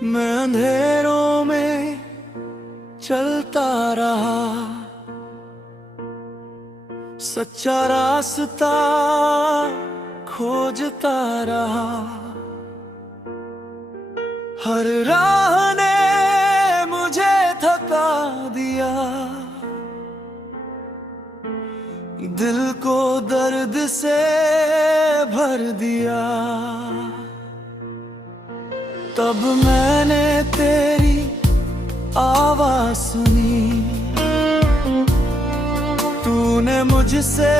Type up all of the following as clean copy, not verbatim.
मैं अंधेरों में चलता रहा, सच्चा रास्ता खोजता रहा। हर राह ने मुझे थका दिया, दिल को दर्द से भर दिया। तब मैंने तेरी आवाज़ सुनी, तूने मुझसे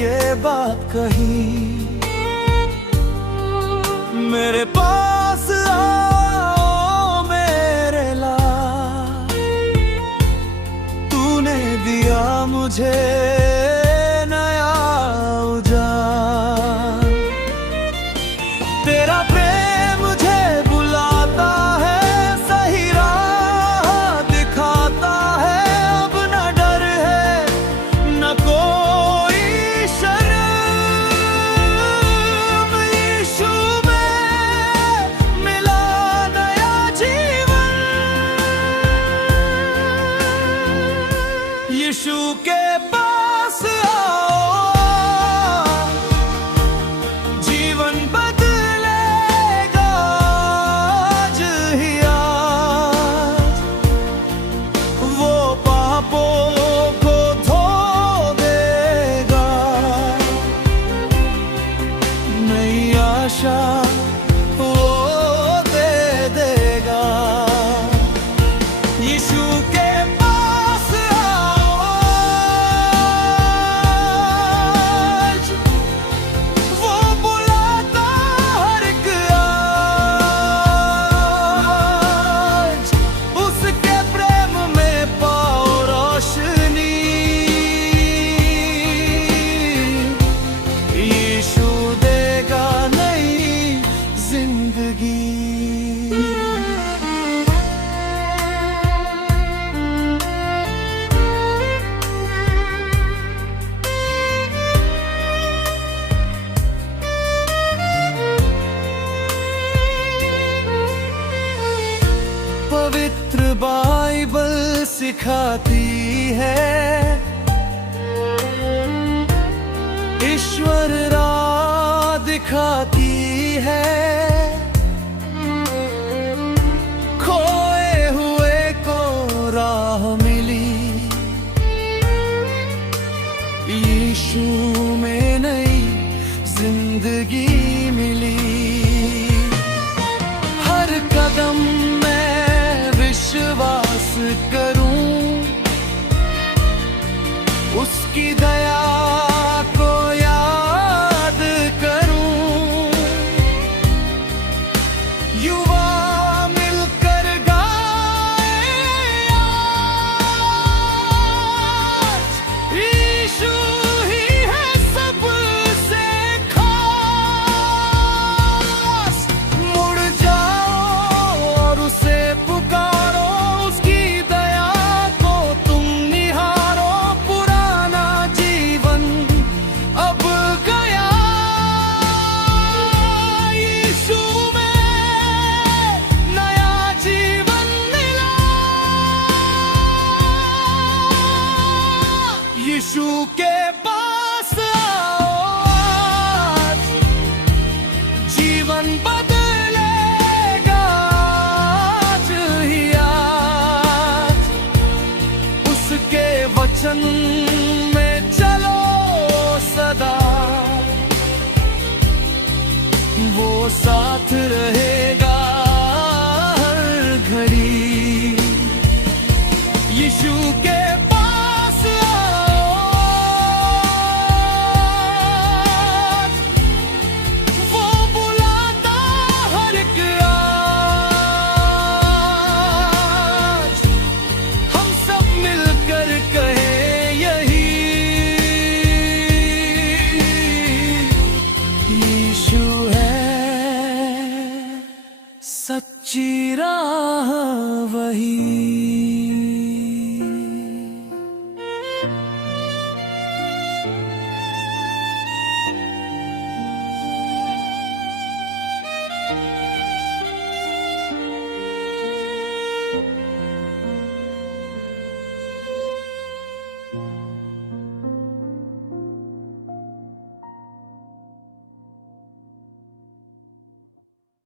ये बात कही, मेरे पास आओ मेरे लाल। तूने दिया मुझे नया उजाला। तेरा प्रेम मुझे बुलाता है, सही राह दिखाता है। अब न डर है न कोई शर्म, यीशु में मिला नया जीवन। यीशु के पास आओ, जीवन बदलेगा आज ही आज। वो पापों को धो देगा, नई आशा वो दे देगा। यीशु के पास आओ आज, वो बुलाता हर एक आज। उसके प्रेम में पाओ रोशनी, यीशु देगा नई जिंदगी। पवित्र बाइबल सिखाती है, ईश्वर राह दिखाती है। खोए हुए को राह मिली, यीशु में नई जिंदगी मिली। हर कदम मैं विश्वास करूं, उसकी दया को याद करूं। युवा मिलकर गाएं आज, यीशु ही है सबसे खास। मुड़ जाओ और उसे पुकारो, उसकी दया को तुम निहारो। पुराना जीवन अब गया, यीशु में नया जीवन मिला। यीशु के पास आओ आज, जीवन बदलेगा आज ही आज। उसके वचन में चलो सदा, वो साथ रहेगा हर घड़ी। यीशु के पास आओ आज, वो बुलाता हर एक आज। हम सब मिलकर कहें यही, यीशु है सच्ची राह वही।